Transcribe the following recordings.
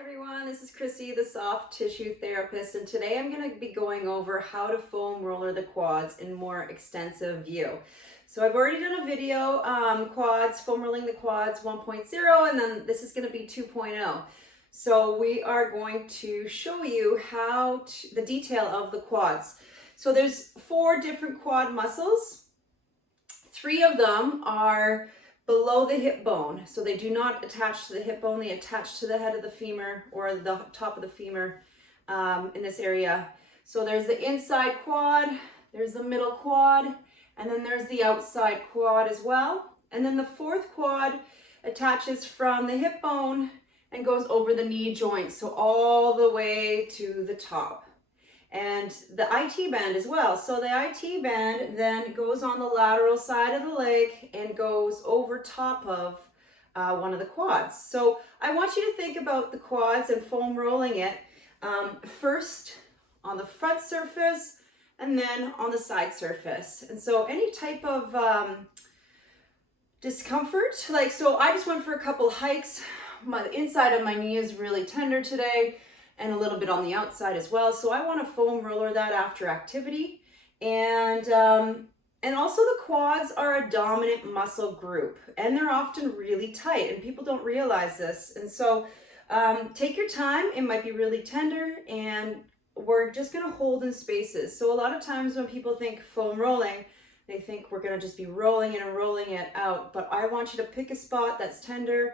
Everyone, this is Chrissy, the soft tissue therapist, and today I'm going to be going over how to foam roller the quads in more extensive view. So I've already done a video, quads, foam rolling the quads 1.0, and then this is going to be 2.0. So we are going to show you the detail of the quads. So there's 4 different quad muscles. 3 of them are below the hip bone, so they do not attach to the hip bone, they attach to the head of the femur or the top of the femur in this area. So there's the inside quad, there's the middle quad, and then there's the outside quad as well. And then the 4th quad attaches from the hip bone and goes over the knee joint, so all the way to the top. And the IT band as well. So the IT band then goes on the lateral side of the leg and goes over top of one of the quads. So I want you to think about the quads and foam rolling it first on the front surface and then on the side surface. And so any type of discomfort, so I just went for a couple hikes. The inside of my knee is really tender today, and a little bit on the outside as well. So I want to foam roller that after activity. And also the quads are a dominant muscle group, and they're often really tight, and people don't realize this. And so take your time. It might be really tender, and we're just going to hold in spaces. So a lot of times when people think foam rolling, they think we're going to just be rolling it and rolling it out. But I want you to pick a spot that's tender,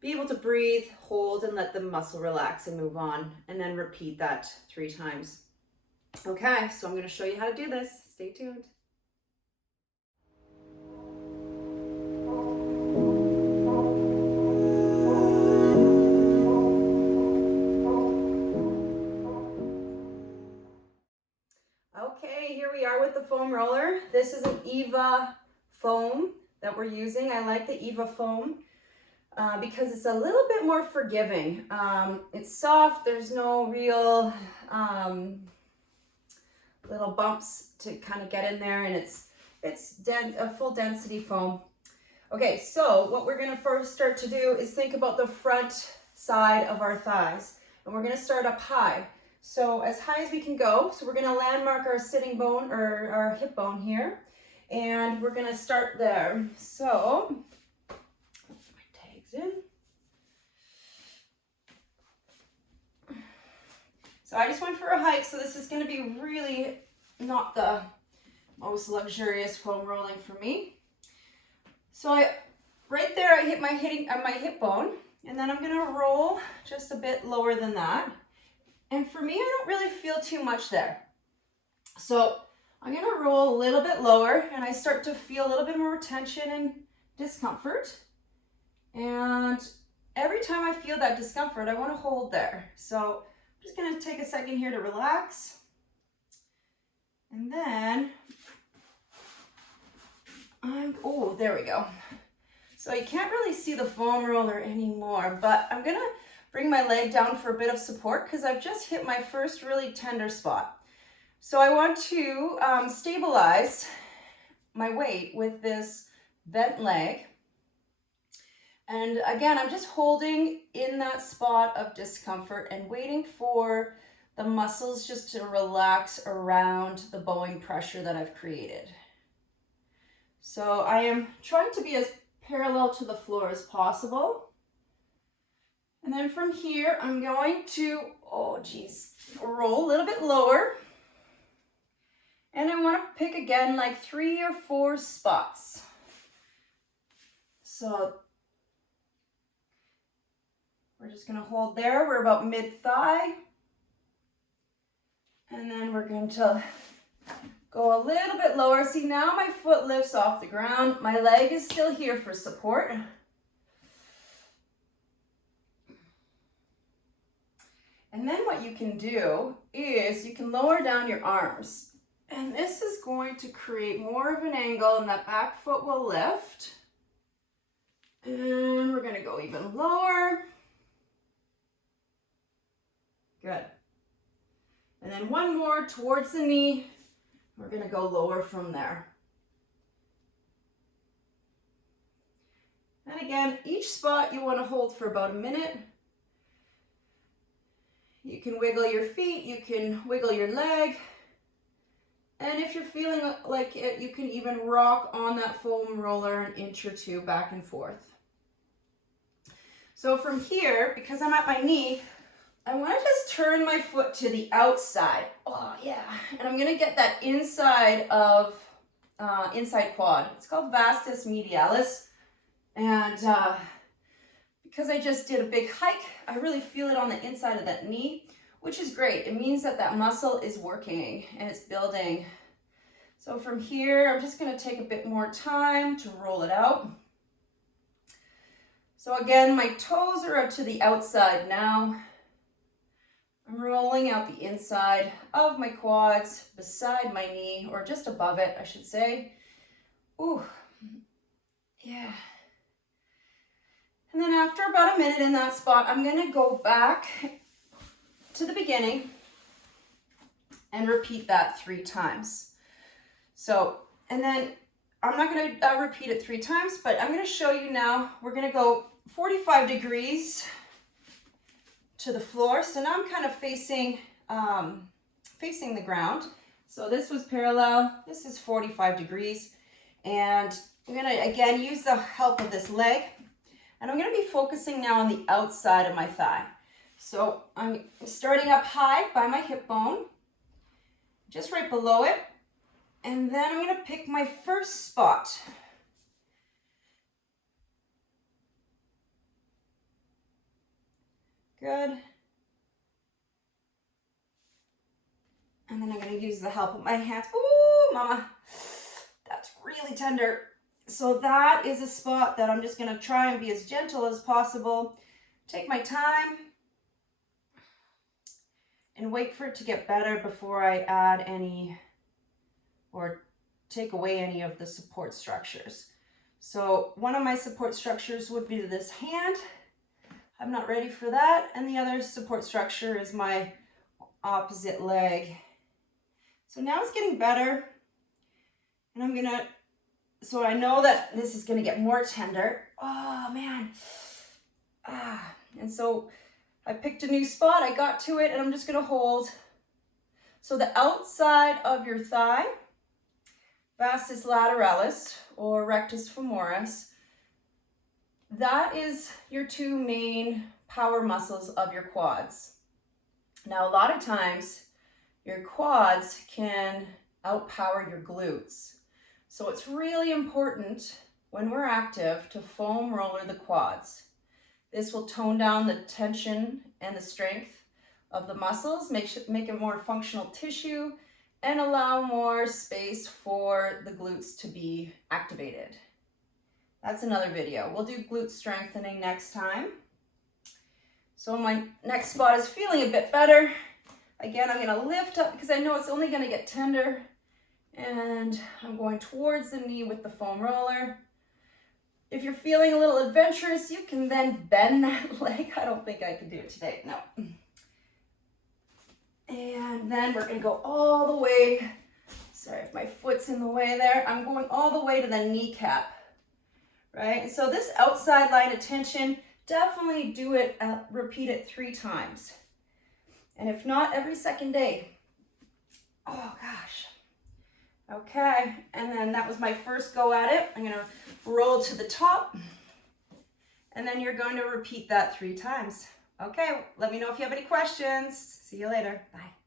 be able to breathe, hold, and let the muscle relax and move on, and then repeat that 3 times. Okay, so I'm going to show you how to do this. Stay tuned. Okay, here we are with the foam roller. This is an Eva foam that we're using. I like the Eva foam because it's a little bit more forgiving. It's soft, there's no real little bumps to kind of get in there, and it's a full density foam. Okay, so what we're gonna first start to do is think about the front side of our thighs, and we're gonna start up high. So as high as we can go. So we're gonna landmark our sitting bone or our hip bone here, and we're gonna start there. So in. So I just went for a hike, so this is going to be really not the most luxurious foam rolling for me. So right there I hit my hip bone, and then I'm going to roll just a bit lower than that. And for me, I don't really feel too much there. So I'm going to roll a little bit lower, and I start to feel a little bit more tension and discomfort. And every time I feel that discomfort, I want to hold there. So I'm just going to take a second here to relax. And then, oh, there we go. So you can't really see the foam roller anymore, but I'm going to bring my leg down for a bit of support because I've just hit my first really tender spot. So I want to stabilize my weight with this bent leg. And again, I'm just holding in that spot of discomfort and waiting for the muscles just to relax around the bowing pressure that I've created. So I am trying to be as parallel to the floor as possible. And then from here, I'm going to, roll a little bit lower. And I want to pick again like 3 or 4 spots. So we're just going to hold there. We're about mid-thigh. And then we're going to go a little bit lower. See, now my foot lifts off the ground. My leg is still here for support. And then what you can do is you can lower down your arms. And this is going to create more of an angle, and that back foot will lift. And we're going to go even lower. Good. And then one more towards the knee. We're going to go lower from there. And again, each spot you want to hold for about a minute. You can wiggle your feet, you can wiggle your leg. And if you're feeling like it, you can even rock on that foam roller an inch or two back and forth. So from here, because I'm at my knee, I want to just turn my foot to the outside. Oh yeah. And I'm going to get that inside of, inside quad. It's called vastus medialis. And because I just did a big hike, I really feel it on the inside of that knee, which is great. It means that that muscle is working and it's building. So from here, I'm just going to take a bit more time to roll it out. So again, my toes are up to the outside now. I'm rolling out the inside of my quads beside my knee, or just above it, I should say. Ooh, yeah. And then after about a minute in that spot, I'm going to go back to the beginning and repeat that 3 times. So, and then I'm not going to repeat it 3 times, but I'm going to show you now. We're going to go 45 degrees to the floor. So now I'm kind of facing the ground. So this was parallel. This is 45 degrees. And I'm going to, again, use the help of this leg. And I'm going to be focusing now on the outside of my thigh. So I'm starting up high by my hip bone, just right below it. And then I'm going to pick my first spot. Good. And then I'm going to use the help of my hands. Ooh, mama, that's really tender. So that is a spot that I'm just going to try and be as gentle as possible. Take my time and wait for it to get better before I add any or take away any of the support structures. So one of my support structures would be this hand. I'm not ready for that. And the other support structure is my opposite leg. So now it's getting better. And I'm going to, so I know that this is going to get more tender. Oh man. And so I picked a new spot. I got to it and I'm just going to hold. So the outside of your thigh, vastus lateralis or rectus femoris, that is your 2 main power muscles of your quads. Now, a lot of times your quads can outpower your glutes. So it's really important when we're active to foam roller the quads. This will tone down the tension and the strength of the muscles, make it more functional tissue, and allow more space for the glutes to be activated. That's another video. We'll do glute strengthening next time. So my next spot is feeling a bit better. Again, I'm going to lift up because I know it's only going to get tender. And I'm going towards the knee with the foam roller. If you're feeling a little adventurous, you can then bend that leg. I don't think I can do it today, no. And then we're going to go all the way. Sorry if my foot's in the way there. I'm going all the way to the kneecap. Right? And so this outside line of tension, definitely do it, repeat it 3 times. And if not, every second day. Oh gosh. Okay, and then that was my first go at it. I'm going to roll to the top. And then you're going to repeat that 3 times. Okay, let me know if you have any questions. See you later. Bye.